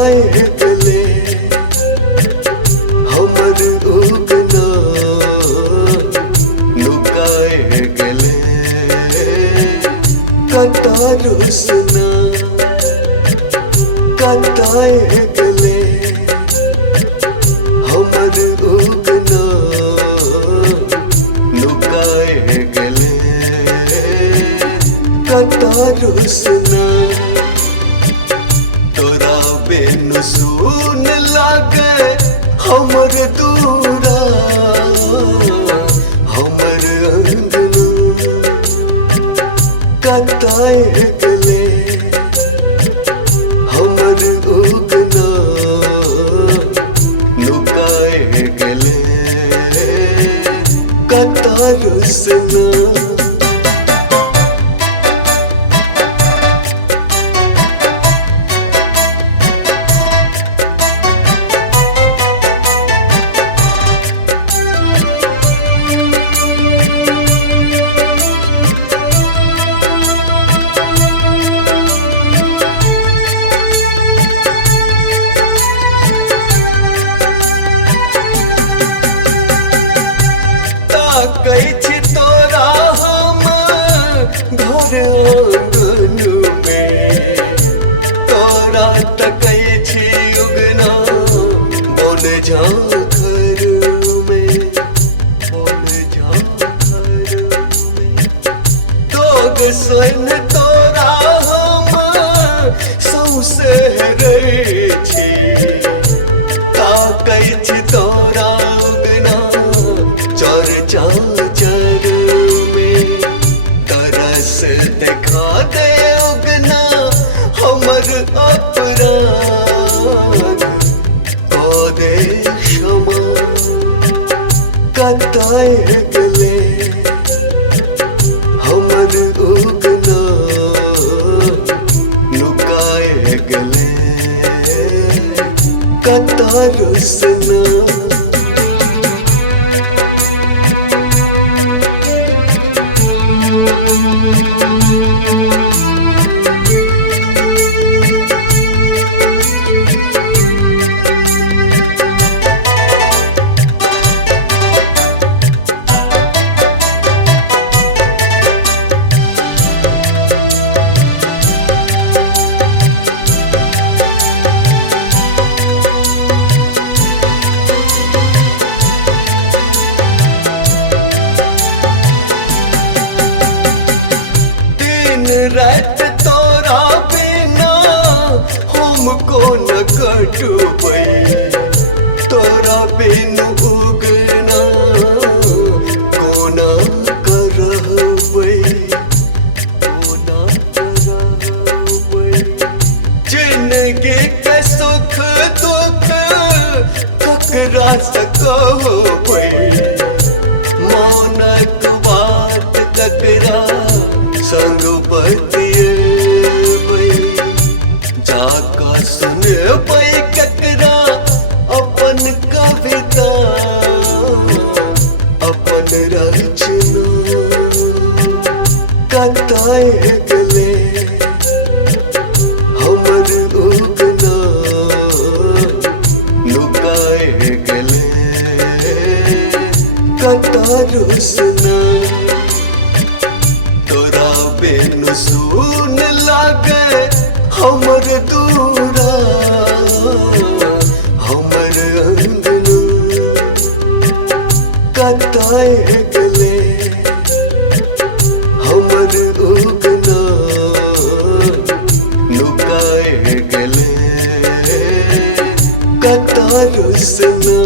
कताए गले हमर उगना लुकाए गले कता रुसना कताए गले हमर उगना लुकाए गले कता रुसना तोरा बिन सुन लागे हमर दूरा हमर अंगना कताए गले हमर उगना लुकाए गले कता रुसना कहै तोरा हम घर आंगन में तोरा तकै उगना बन जा घर में बन जा घर में दोग सन तोरा हम सौसे रहै छी ताकै तोरा उगना चर्चा चर में तरस देखा दे उगना हमर अपराध को दे क्षमा कताए गले हमर उगना लुकाए गले कता रुसना रात तोरा बिना हमको न कटबै तोरा बिन उगना कोना करबै कोना करबै जिंदगी के सुख दुख ककरा से कहबै मौनक बात ककरा संग बतिएबै जाका सुनबै ककरा अपन कविता अपन रचना कताए गले हमर उगना लुकाए गले कता रुसना तोरा बिन सुन लागे हमर दूरा हमर अंगना कताए गले हमर उगना लुकाए गले कता रुसना।